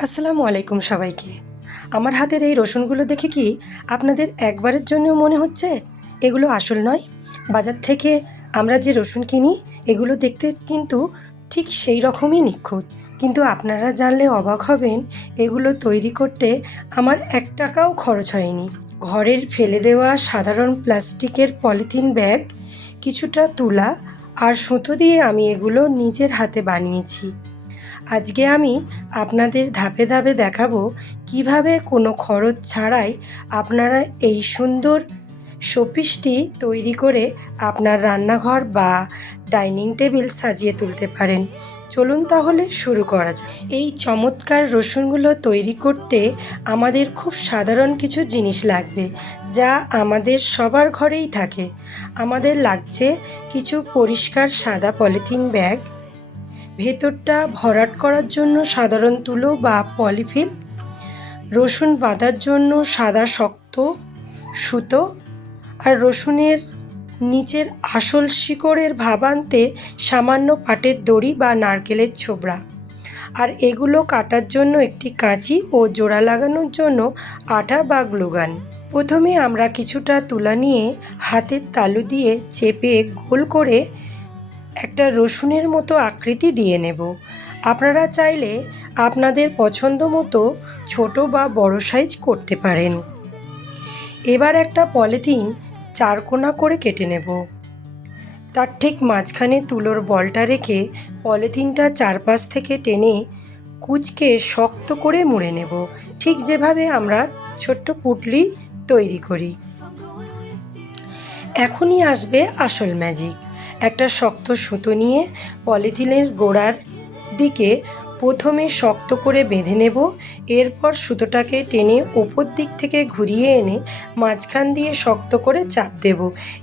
আসসালামু আলাইকুম সবাইকে। আমার হাতের এই রসুনগুলো দেখে কি আপনাদের একবারের জন্যও মনে হচ্ছে এগুলো আসল নয়? বাজার থেকে আমরা যে রসুন কিনি এগুলো দেখতে কিন্তু ঠিক সেই রকমই নিখুঁত, কিন্তু আপনারা জানলে অবাক হবেন এগুলো তৈরি করতে আমার 1 টাকাও খরচ হয়নি। ঘরের ফেলে দেওয়া সাধারণ প্লাস্টিকের পলিথিন ব্যাগ, কিছুটা তুলা আর সুতো দিয়ে আমি এগুলো নিজের হাতে বানিয়েছি। আজকে আমি আপনাদের ধাপে ধাপে দেখাবো কিভাবে কোনো খরচ ছাড়াই আপনারা এই সুন্দর শোপিসটি তৈরি করে আপনার রান্নাঘর বা ডাইনিং টেবিল সাজিয়ে তুলতে পারেন। চলুন তাহলে শুরু করা যাক। এই চমৎকার রসুনগুলো তৈরি করতে আমাদের খুব সাধারণ কিছু জিনিস লাগবে, যা আমাদের সবার ঘরেই থাকে। আমাদের লাগছে কিছু পরিষ্কার সাদা পলিথিন ব্যাগ, ভেতরটা ভরাট করার জন্য সাধারণ তুলো বা পলিফিল, রসুন বাঁধার জন্য সাদা শক্ত সুতো, আর রসুনের নিচের আসল শিকড়ের ভাব আনতে সামান্য পাটের দড়ি বা নারকেলের ছোবড়া, আর এগুলো কাটার জন্য একটি কাঁচি ও জোড়া লাগানোর জন্য আঠা বা গ্লুগান। প্রথমে আমরা কিছুটা তুলা নিয়ে হাতের তালু দিয়ে চেপে গোল করে একটা রসুনের মতো আকৃতি দিয়ে নেব। আপনারা চাইলে আপনাদের পছন্দ মতো ছোট বা বড় সাইজ করতে পারেন। এবার একটা পলিথিন 4 কোনা করে কেটে নেব। তার ঠিক মাঝখানে তুলোর বলটা রেখে পলিথিনটা চারপাশ থেকে টেনে কুঁচকে শক্ত করে মুড়ে নেব, ঠিক যেভাবে আমরা ছোট্ট পুঁটলি তৈরি করি। এখনই আসবে আসল ম্যাজিক। একটা শক্ত সুতো নিয়ে পলিথিনের গোড়ার দিকে প্রথমে শক্ত করে বেঁধে নেব। এরপর সুতোটাকে টেনে ওপর দিক থেকে ঘুরিয়ে এনে মাঝখান দিয়ে শক্ত করে চাপ দেব।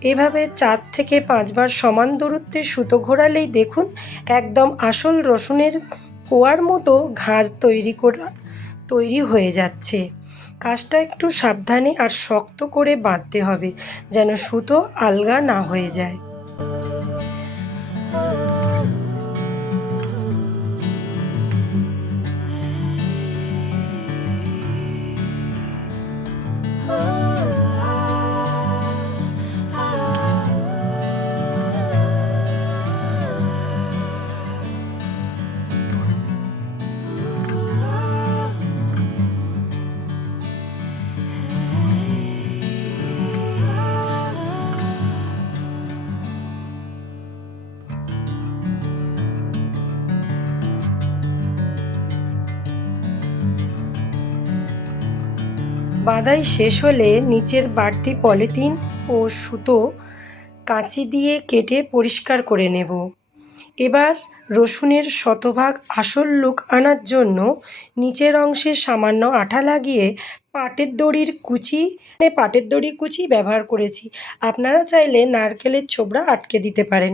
এভাবে 4 থেকে 5 বার সমান দূরত্বে সুতো ঘোরালেই দেখুন একদম আসল রসুনের কোয়ার মতো ঘাঁজ তৈরি হয়ে যাচ্ছে। কাজটা একটু সাবধানে আর শক্ত করে বাঁধতে হবে, যেন সুতো আলগা না হয়ে যায়। বাঁধাই শেষ হলে নিচের বাড়তি পলিথিন ও সুতো কাঁচি দিয়ে কেটে পরিষ্কার করে নেব। এবার রসুনের শতভাগ আসল লুক আনার জন্য নিচের অংশে সামান্য আঠা লাগিয়ে পাটের দড়ির কুচি ব্যবহার করেছি। আপনারা চাইলে নারকেলের ছোবড়া আটকে দিতে পারেন,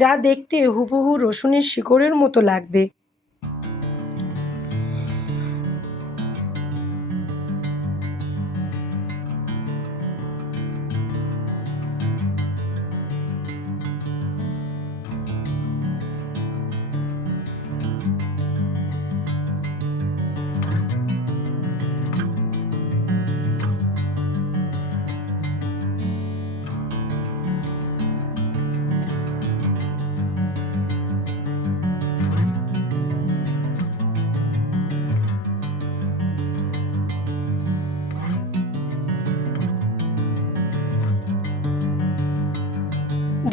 যা দেখতে হুবহু রসুনের শিকড়ের মতো লাগবে।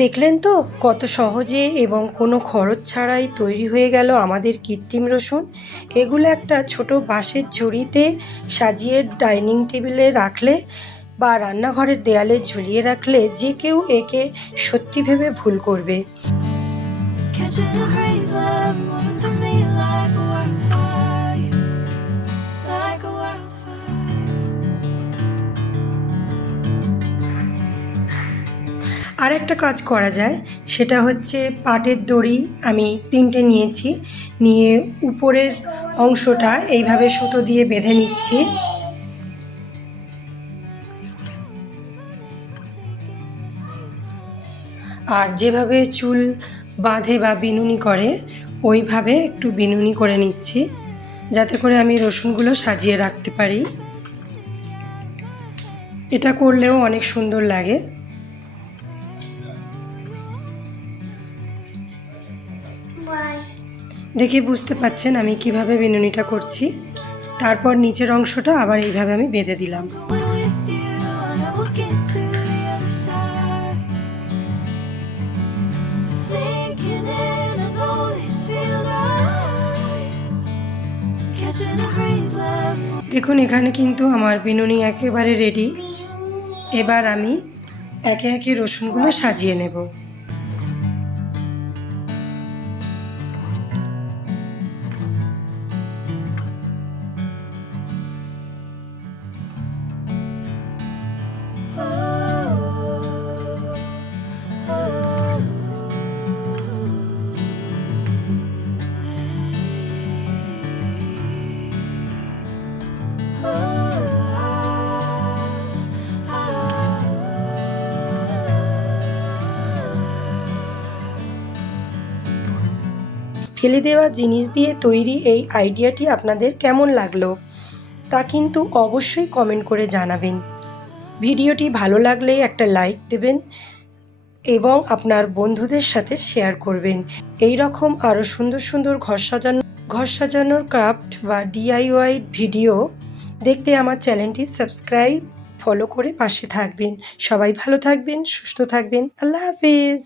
দেখলেন তো কত সহজে এবং কোনো খরচ ছাড়াই তৈরি হয়ে গেল আমাদের কৃত্রিম রসুন। এগুলো একটা ছোট বাঁশের ঝুড়িতে সাজিয়ে ডাইনিং টেবিলে রাখলে বা রান্নাঘরের দেয়ালে ঝুলিয়ে রাখলে যে কেউ একে সত্যি ভেবে ভুল করবে। আর একটা কাজ করা যায়, সেটা হচ্ছে পাটের দড়ি আমি 3টে নিয়েছি, নিয়ে উপরের অংশটা এইভাবে সুতো দিয়ে বেঁধে নিচ্ছি। আর যেভাবে চুল বাঁধে বা বিনুনি করে ওইভাবে একটু বিনুনি করে নিচ্ছি। যাতে করে আমি রসুনগুলো সাজিয়ে রাখতে পারি। এটা করলেও অনেক সুন্দর লাগে। দেখে বুঝতে পাচ্ছেন আমি কিভাবে বিনুনিটা করছি। তারপর নিচের অংশটা আবার এইভাবে আমি বেঁধে দিলাম। দেখুন এখানে কিন্তু আমার বিনুনি একেবারে রেডি। এবার আমি একে একে রসুনগুলো সাজিয়ে নেব। ফেলে দেওয়া জিনিস দিয়ে তৈরি এই আইডিয়াটি আপনাদের কেমন লাগলো তা কিন্তু অবশ্যই কমেন্ট করে জানাবেন। ভিডিওটি ভালো লাগলে একটা লাইক দেবেন এবং আপনার বন্ধুদের সাথে শেয়ার করবেন। এই রকম আরও সুন্দর সুন্দর ঘর সাজানোর ক্রাফট বা DIY ভিডিও দেখতে আমার চ্যানেলটি সাবস্ক্রাইব ফলো করে পাশে থাকবেন। সবাই ভালো থাকবেন, সুস্থ থাকবেন। আল্লাহ হাফিজ।